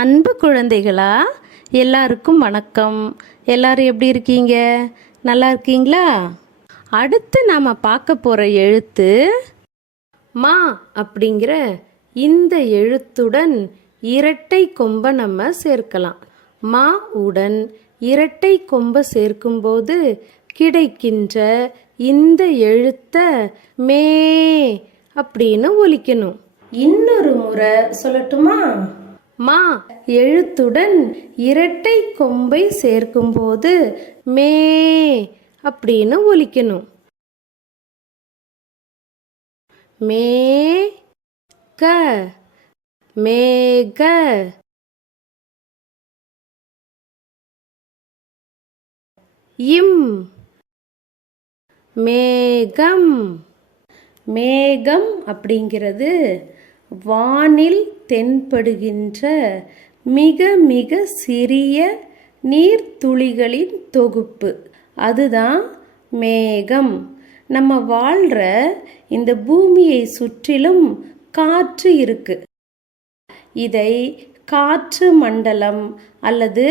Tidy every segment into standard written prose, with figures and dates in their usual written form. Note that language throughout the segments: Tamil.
அன்பு குழந்தைகளா, எல்லாருக்கும் வணக்கம். எல்லாரும் எப்படி இருக்கீங்க? நல்லா இருக்கீங்களா? அடுத்து நாம் பார்க்க போகிற எழுத்து மா அப்படிங்கிற இந்த எழுத்துடன் இரட்டை கொம்பை நம்ம சேர்க்கலாம். மா உடன் இரட்டை கொம்பை சேர்க்கும்போது கிடைக்கின்ற இந்த எழுத்தை மே அப்படின்னு ஒலிக்கணும். இன்னொரு முறை சொல்லட்டுமா? மா எழுத்துடன் இரட்டை கொம்பை சேர்க்கும்போது மே அப்படின்னு ஒலிக்கணும். மே க மேக. இம் மேகம். மேகம் அப்படிங்கிறது வானில் தென்படுகின்ற மிக மிக சிறிய நீர்த்துளிகளின் தொகுப்பு, அதுதான் மேகம். நம்ம வாழ்கிற இந்த பூமியை சுற்றிலும் காற்று இருக்கு. இதை காற்று மண்டலம் அல்லது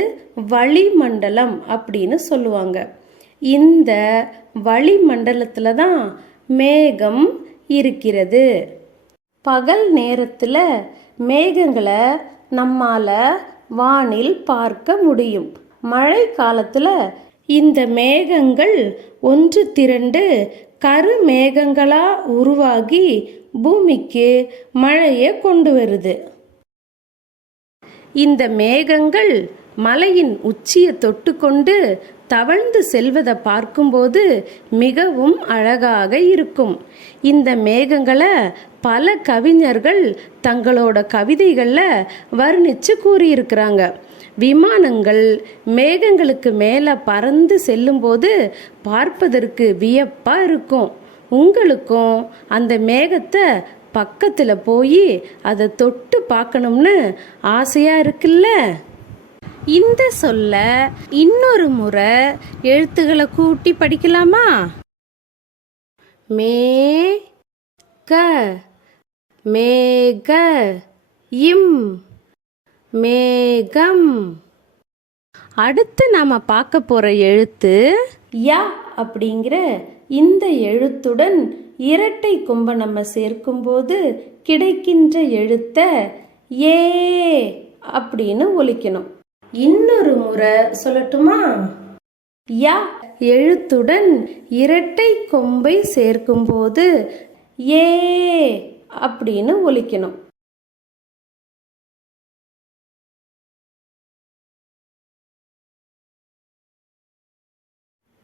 வளிமண்டலம் அப்படின்னு சொல்லுவாங்க. இந்த வளிமண்டலத்தில் தான் மேகம் இருக்கிறது. பகல் நேரத்தில் மேகங்களை நம்மால் வானில் பார்க்க முடியும். மழை காலத்தில் இந்த மேகங்கள் ஒன்று திரண்டு கருமேகங்களாக உருவாகி பூமிக்கு மழையை கொண்டு வருது. இந்த மேகங்கள் மலையின் உச்சியை தொட்டு கொண்டு தவழ்ந்து செல்வதை பார்க்கும்போது மிகவும் அழகாக இருக்கும். இந்த மேகங்களை பல கவிஞர்கள் தங்களோட கவிதைகளில் வர்ணித்து கூறியிருக்கிறாங்க. விமானங்கள் மேகங்களுக்கு மேலே பறந்து செல்லும்போது பார்ப்பதற்கு வியப்பாக இருக்கும். உங்களுக்கும் அந்த மேகத்தை பக்கத்தில் போய் அதை தொட்டு பார்க்கணும்னு ஆசையாக இருக்குல்ல? இந்த சொல்ல இன்னொரு முறை எழுத்துக்களை கூட்டி படிக்கலாமா? மே க மேக. இம் மேகம். அடுத்து நாம பார்க்க போற எழுத்து யா அப்படிங்கிற இந்த எழுத்துடன் இரட்டை கொம்பை நம்ம சேர்க்கும்போது கிடைக்கின்ற எழுத்த ஏ அப்படின்னு ஒலிக்கணும். இன்னொரு முறை சொல்லட்டுமா? யா எழுத்துடன் இரட்டை கொம்பை சேர்க்கும்போது ஏ அப்படின்னு ஒலிக்கணும்.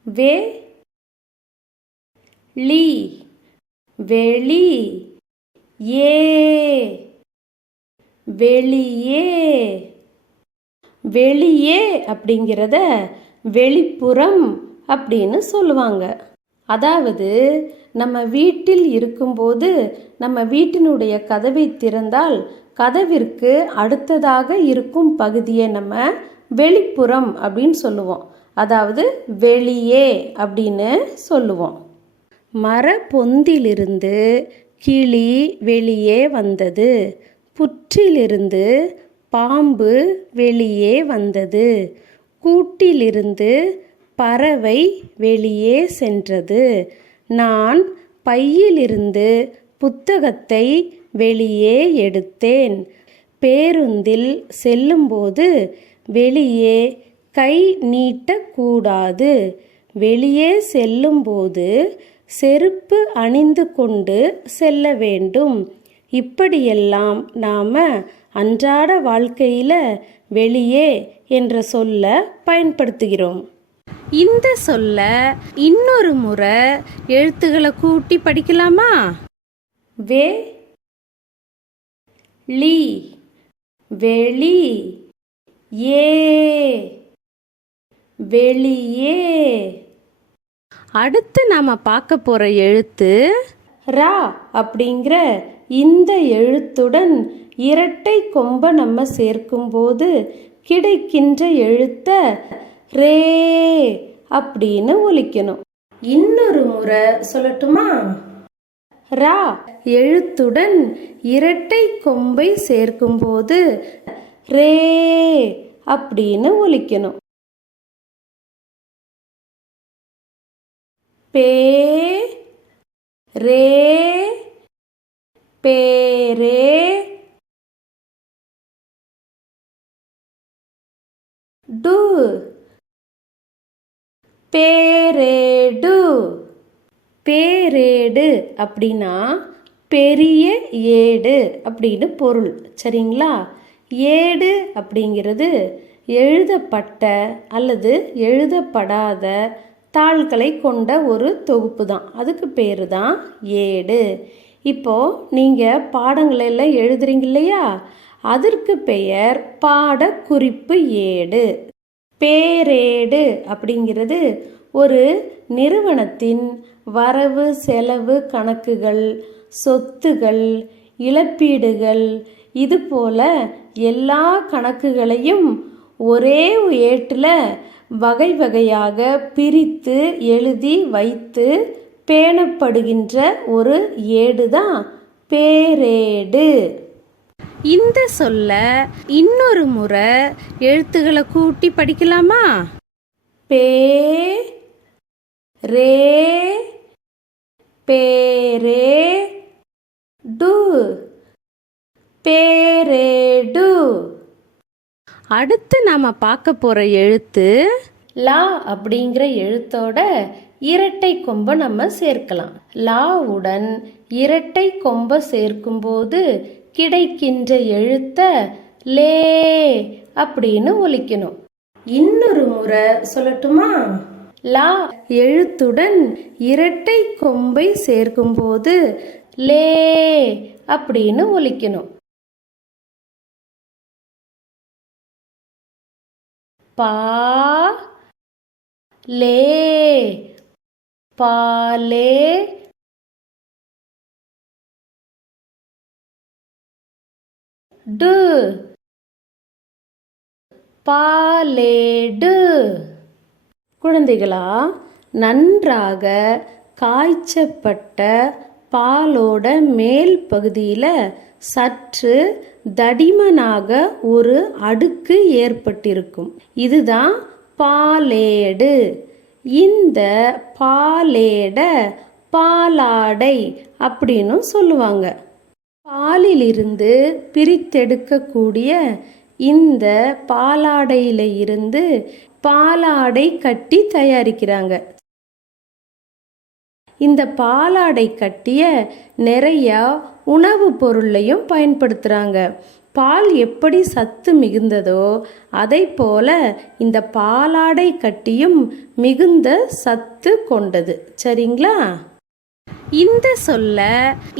வே லி வெளி. ஏ வெளியே. வெளியே அப்படிங்கிறத வெளிப்புறம் அப்படின்னு சொல்லுவாங்க. அதாவது நம்ம வீட்டில் இருக்கும்போது நம்ம வீட்டினுடைய கதவை திறந்தால் கதவிற்கு அடுத்ததாக இருக்கும் பகுதியை நம்ம வெளிப்புறம் அப்படின்னு சொல்லுவோம். அதாவது வெளியே அப்படின்னு சொல்லுவோம். மரப்பொந்திலிருந்து கிளி வெளியே வந்தது. புற்றிலிருந்து பாம்பு வெளியே வந்தது. கூட்டிலிருந்து பறவை வெளியே சென்றது. நான் பையிலிருந்து புத்தகத்தை வெளியே எடுத்தேன். பேருந்தில் செல்லும்போது வெளியே கை நீட்டக்கூடாது. வெளியே செல்லும்போது செருப்பு அணிந்து கொண்டு செல்ல வேண்டும். இப்படியெல்லாம் நாம் அன்றாட வாழ்க்கையில் வெளியே என்ற சொல்ல பயன்படுத்துகிறோம். இந்த சொல்ல இன்னொரு முறை எழுத்துக்களை கூட்டி படிக்கலாமா? வே லி வெளி. ஏ வெளியே. அடுத்து நாம பார்க்க போற எழுத்து ரா அப்படிங்கிற இந்த எழுத்துடன் இரட்டை கொம்பை நம்ம சேர்க்கும்போது கிடைக்கின்ற எழுத்த ரே அப்படின்னு ஒலிக்கணும். இன்னொரு முறை சொல்லட்டுமா? ரா எழுத்துடன் இரட்டை கொம்பை சேர்க்கும்போது ரே அப்படின்னு ஒலிக்கணும். பே ரே பேரே டு பேரேடு. பேரேடு அப்படின்னா பெரிய ஏடு அப்படின்னு பொருள். சரிங்களா? ஏடு அப்படிங்கிறது எழுதப்பட்ட அல்லது எழுதப்படாத தாள்களை கொண்ட ஒரு தொகுப்பு தான். அதுக்கு பேர் தான் ஏடு. இப்போது நீங்கள் பாடங்களெல்லாம் எழுதுறீங்க இல்லையா, அதற்கு பெயர் பாடக்குறிப்பு ஏடு. பேரேடு அப்படிங்கிறது ஒரு நிறுவனத்தின் வரவு செலவு கணக்குகள், சொத்துகள், இழப்பீடுகள், இதுபோல எல்லா கணக்குகளையும் ஒரே ஏட்டில் வகை வகையாக பிரித்து எழுதி வைத்து பேணப்படுகின்ற ஒரு ஏடு தான் பேரேடு. இந்த சொல்ல இன்னொரு முறை எழுத்துக்களை கூட்டி படிக்கலாமா? பே ரே பேரே டு பேரேடு. அடுத்து நாம பார்க்க போற எழுத்து லா அப்படிங்கிற எழுத்தோட இரட்டை கொம்பை நம்ம சேர்க்கலாம். லாவுடன் இரட்டை கொம்பை சேர்க்கும்போது கிடைக்கின்ற எழுத்த லே அப்படின்னு ஒலிக்கணும். இன்னொரு முறை சொல்லட்டுமா? லா எழுத்துடன் இரட்டை கொம்பை சேர்க்கும்போது லே அப்படின்னு ஒலிக்கணும். பா லே பாலே டு பாலேடு. குழந்தைகளா, நன்றாக காய்ச்சப்பட்ட பாலோட மேல் பகுதியில் சற்று தடிமனாக ஒரு அடுக்கு ஏற்பட்டிருக்கும். இதுதான் பாலேடு. இந்த பாலேட பாலாடை அப்படின்னு சொல்லுவாங்க. பாலிலிருந்து பிரித்தெடுக்கக்கூடிய இந்த பாலாடையில இருந்து பாலாடை கட்டி தயாரிக்கிறாங்க. இந்த பாலாடை கட்டிய நிறைய உணவுப் பொருளையும் பயன்படுத்துகிறாங்க. பால் எப்படி சத்து மிகுந்ததோ அதை போல இந்த பாலாடை கட்டியும் மிகுந்த சத்து கொண்டது. சரிங்களா? இந்த சொல்ல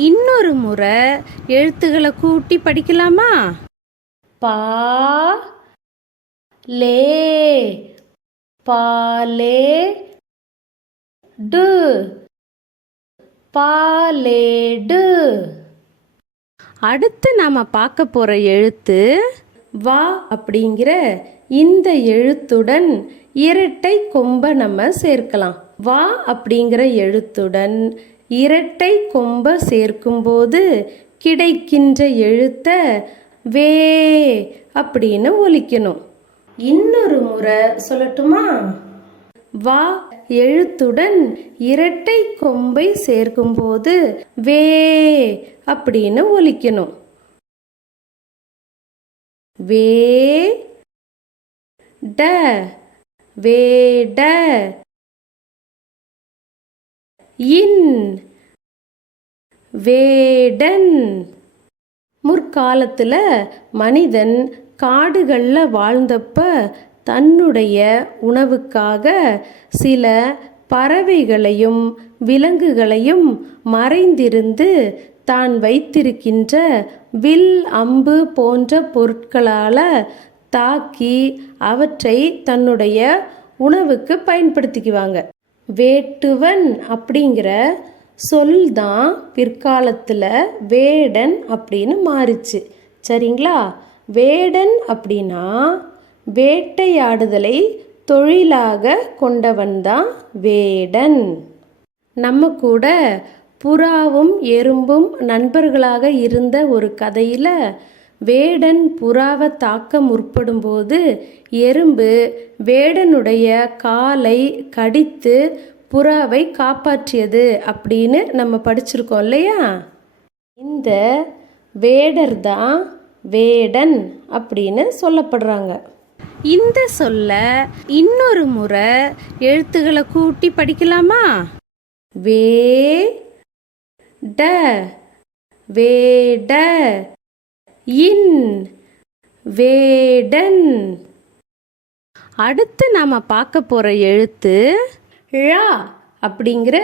இன்னொரு முறை எழுத்துக்களை கூட்டி படிக்கலாமா? பா லே பாலே டு பாலேடு. அடுத்து நாம பார்க்க போற எழுத்து வா அப்படிங்கிற இந்த எழுத்துடன் இரட்டை கொம்பை நம்ம சேர்க்கலாம். வா அப்படிங்கிற எழுத்துடன் இரட்டை கொம்பை சேர்க்கும்போது கிடைக்கின்ற எழுத்த வே அப்படின்னு ஒலிக்கணும். இன்னொரு முறை சொல்லட்டுமா? வா எழுத்துடன் இரட்டை கொம்பை சேர்க்கும்போது வே அப்படின்னு ஒலிக்கணும். வே ட வேட இன் வேடன். முற்காலத்தில் மனிதன் காடுகளில் வாழ்ந்தப்ப தன்னுடைய உணவுக்காக சில பறவைகளையும் விலங்குகளையும் மறைந்திருந்து தான் வைத்திருக்கின்ற வில் அம்பு போன்ற பொருட்களால் தாக்கி அவற்றை தன்னுடைய உணவுக்கு பயன்படுத்திக்குவாங்க. வேட்டுவன் அப்படிங்கிற சொல் தான் பிற்காலத்தில் வேடன் அப்படின்னு மாறிச்சு. சரிங்களா? வேடன் அப்படின்னா வேட்டையாடுதலை தொழிலாக கொண்டவன் தான் வேடன். நம்ம கூட புறாவும் எறும்பும் நண்பர்களாக இருந்த ஒரு கதையில் வேடன் புறாவை தாக்க முற்படும்போது எறும்பு வேடனுடைய காலை கடித்து புறாவை காப்பாற்றியது அப்படின்னு நம்ம படிச்சிருக்கோம் இல்லையா? இந்த வேடர் தான் வேடன் அப்படின்னு சொல்லப்படுறாங்க. இந்த சொல்ல இன்னொரு முறை எழுத்துக்களை கூட்டி படிக்கலாமா? வே ட வேட, இன் வேடன். அடுத்து நாம பார்க்க போற எழுத்து ழ அப்படிங்கிற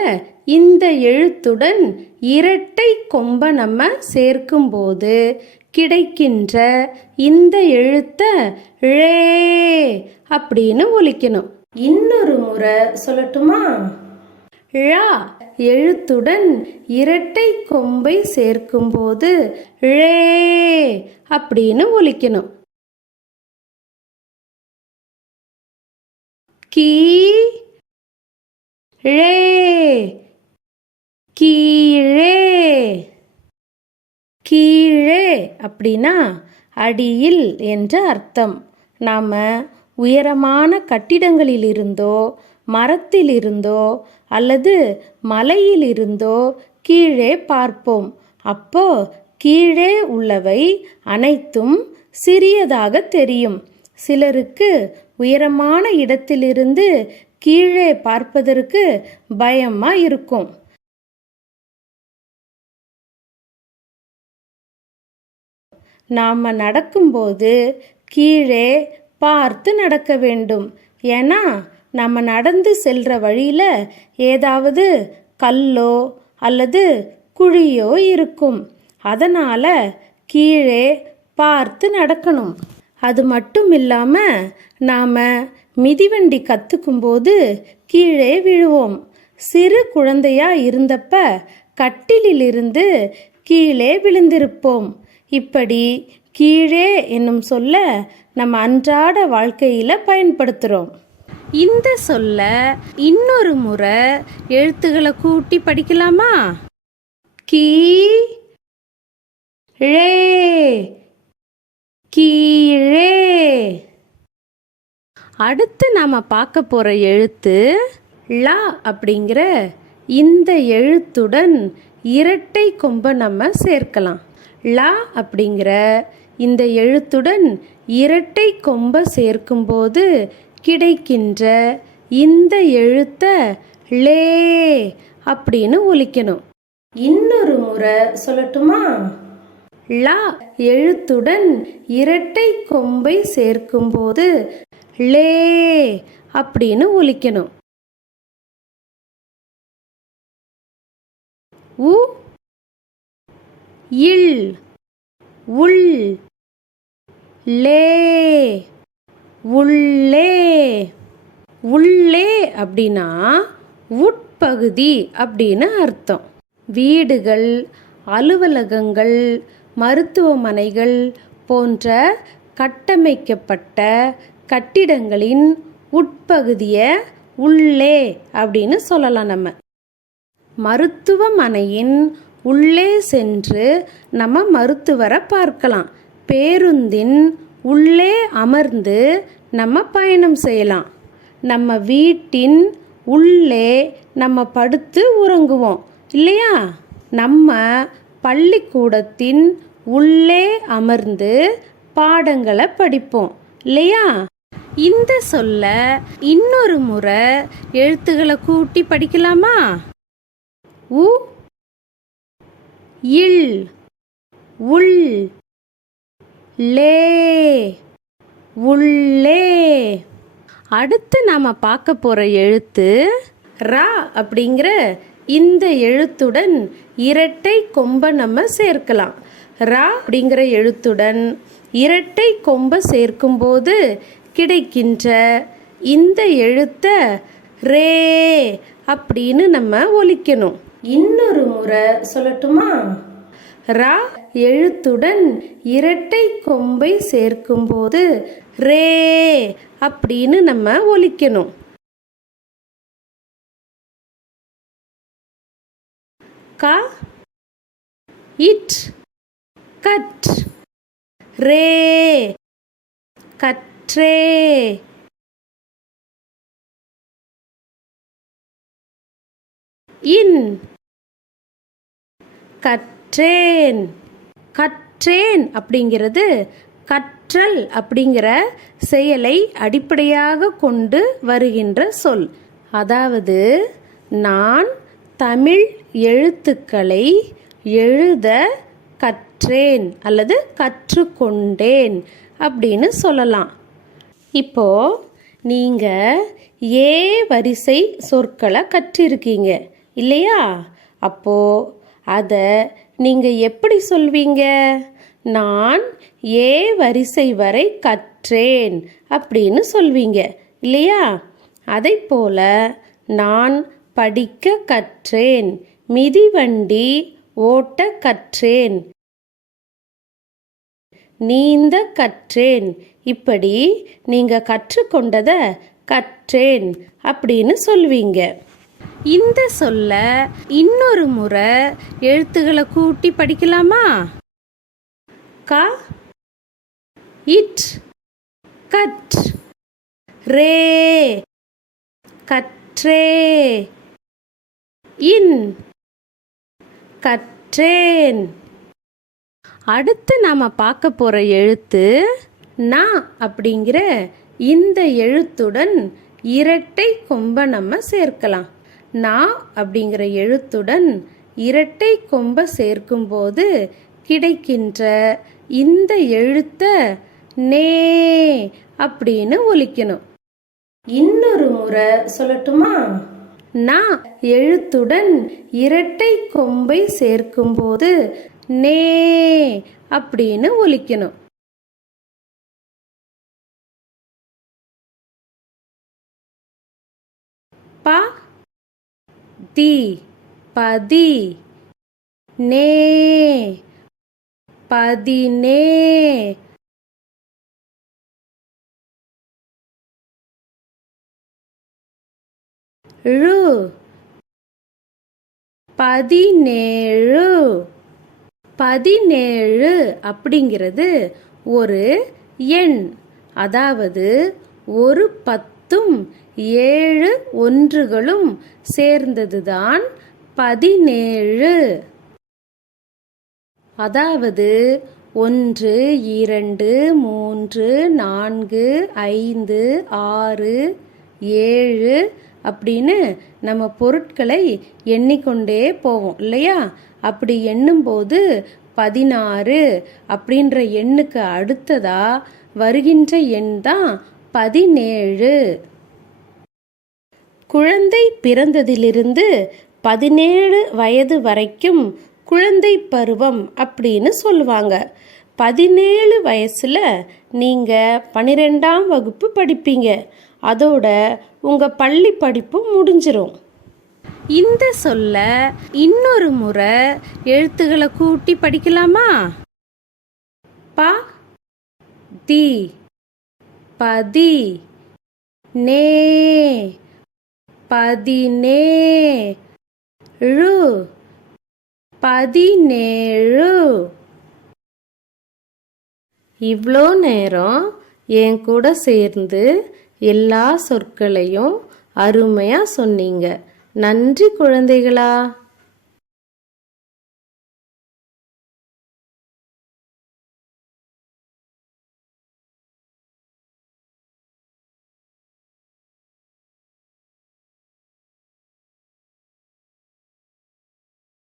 இந்த எழுத்துடன் இரட்டை கொம்பை நம்ம சேர்க்கும்போது கிடைக்கின்ற இந்த எழுத்தை ழே அப்படின்னு ஒலிக்கணும். இன்னொரு முறை சொல்லட்டுமா? ழ எழுத்துடன் இரட்டை கொம்பை சேர்க்கும்போது ழே அப்படின்னு ஒலிக்கணும். கீ ழே, கீழே. கீழே அப்படின்னா அடியில் என்ற அர்த்தம். நாம் உயரமான கட்டிடங்களிலிருந்தோ மரத்திலிருந்தோ அல்லது மலையிலிருந்தோ கீழே பார்ப்போம். அப்போ கீழே உள்ளவை அனைத்தும் சிறியதாக தெரியும். சிலருக்கு உயரமான இடத்திலிருந்து கீழே பார்ப்பதற்கு பயமா இருக்கும். நாம நடக்கும்போது கீழே பார்த்து நடக்க வேண்டும். ஏன்னா நம்ம நடந்து செல்ற வழியில ஏதாவது கல்லோ அல்லது குழியோ இருக்கும். அதனால கீழே பார்த்து நடக்கணும். அது மட்டும் இல்லாம நாம மிதிவண்டி கத்துக்கும்போது கீழே விழுவோம். சிறு குழந்தையா இருந்தப்ப கட்டிலிருந்து கீழே விழுந்திருப்போம். இப்படி கீழே என்னும் சொல்ல நம்ம அன்றாட வாழ்க்கையில பயன்படுத்துறோம். இந்த சொல்ல இன்னொரு முறை எழுத்துக்களை கூட்டி படிக்கலாமா? கீ ழே, கீழே. அடுத்து நாம பார்க்க போற எழுத்து ல அப்படிங்கிற இந்த எழுத்துடன் இரட்டை கொம்பை நம்ம சேர்க்கலாம். ல அப்படிங்கிற இந்த எழுத்துடன் இரட்டை கொம்பை சேர்க்கும்போது கிடைக்கின்ற இந்த எழுத்தை லே அப்படின்னு ஒலிக்கணும். இன்னொரு முறை சொல்லட்டுமா? ல எழுத்துடன் இரட்டை கொம்பை சேர்க்கும்போது லே அப்படின்னு ஒலிக்கணும். உ இல், உள், லே, உள்ளே. உள்ளே அப்படின்னா உட்பகுதி அப்படின்னு அர்த்தம். வீடுகள், அலுவலகங்கள், மருத்துவமனைகள் போன்ற கட்டமைக்கப்பட்ட கட்டிடங்களின் உட்பகுதியை உள்ளே அப்படின்னு சொல்லலாம். நம்ம மருத்துவமனையின் உள்ளே சென்று நம்ம மருத்துவரை பார்க்கலாம். பேருந்தின் உள்ளே அமர்ந்து நம்ம பயணம் செய்யலாம். நம்ம வீட்டின் உள்ளே நம்ம படுத்து உறங்குவோம் இல்லையா? நம்ம பள்ளிக்கூடத்தின் உள்ளே அமர்ந்து பாடங்களை படிப்போம் இல்லையா? இந்த சொல்ல இன்னொரு முறை எழுத்துக்களை கூட்டி படிக்கலாமா? உ இல், உள், லே, உள்ளே. அடுத்து நாம பார்க்க போற எழுத்து ரா அப்படிங்கிற இந்த எழுத்துடன் இரட்டை கொம்பை நம்ம சேர்க்கலாம். ரா அப்படிங்கிற எழுத்துடன் இரட்டை கொம்பை சேர்க்கும்போது கிடைக்கின்ற இந்த எழுத்தை ரே அப்படின்னு நம்ம ஒலிக்கணும். இன்னொரு முறை சொல்லட்டுமா? ரா எழுத்துடன் இரட்டை கொம்பை சேர்க்கும்போது ரே அப்படின்னு நம்ம ஒலிக்கணும். க இட், கட், ரே கற்றே. இன் கற்றேன். கற்றேன் அப்படிங்கிறது கற்றல் அப்படிங்கிற செயலை அடிப்படையாக கொண்டு வருகின்ற சொல். அதாவது நான் தமிழ் எழுத்துக்களை எழுத கற்றேன் அல்லது கற்றுக்கொண்டேன் அப்படின்னு சொல்லலாம். இப்போ நீங்க ஏ வரிசை சொற்களை கற்றிருக்கீங்க இல்லையா? அப்போ அதை நீங்க எப்படி சொல்வீங்க? நான் ஏ வரிசை வரை கற்றேன் அப்படின்னு சொல்வீங்க இல்லையா? அதை போல நான் படிக்க கற்றேன், மிதிவண்டி ஓட்ட கற்றேன், நீந்த கற்றேன், இப்படி நீங்க கற்றுக்கொண்டத கற்றேன் அப்படின்னு சொல்வீங்க. இந்த சொல்ல இன்னொரு முறை எழுத்துக்களை கூட்டி படிக்கலாமா? க இட் கட், ரே கற்றே, இன் கற்றேன். அடுத்து நாம பார்க்க போற எழுத்து நா அப்படிங்கிற இந்த எழுத்துடன் இரட்டை கொம்பை நம்ம சேர்க்கலாம். நா அப்படிங்கிற எழுத்துடன் இரட்டை கொம்பை சேர்க்கும்போது கிடைக்கின்ற இந்த எழுத்த நே அப்படின்னு ஒலிக்கணும். இன்னொரு முறை சொல்லட்டுமா? நா எழுத்துடன் இரட்டை கொம்பை சேர்க்கும்போது நே அப்படின்னு ஒலிக்கணும். ப தி பதி, நே பதினே, ழு பதினேழு. 17 அப்படிங்கிறது ஒரு எண். அதாவது ஒரு 10ம் 7 ஒன்றுகளும் சேர்ந்ததுதான் 17. அதாவது 1 2 3 4 5 6 7 அப்படின்னு நம்ம பொருட்களை எண்ணிக்கொண்டே போவோம் இல்லையா? அப்படி எண்ணும்போது 16 அப்படின்ற எண்ணுக்கு அடுத்ததா வருகின்ற எண் தான் 17. குழந்தை பிறந்ததிலிருந்து 17 வயது வரைக்கும் குழந்தை பருவம் அப்படின்னு சொல்லுவாங்க. 17 வயசுல நீங்க 12ஆம் வகுப்பு படிப்பீங்க. அதோட உங்க பள்ளி படிப்பு முடிஞ்சிரும். இந்த சொல்ல இன்னொரு முறை எழுத்துக்களை கூட்டி படிக்கலாமா? ப தி பதி, நே பதினே, ழு பதினேழு. இவ்வளோ நேரம் என் கூட சேர்ந்து எல்லா சொற்களையும் அருமையா சொன்னீங்க. நன்றி குழந்தைகளா.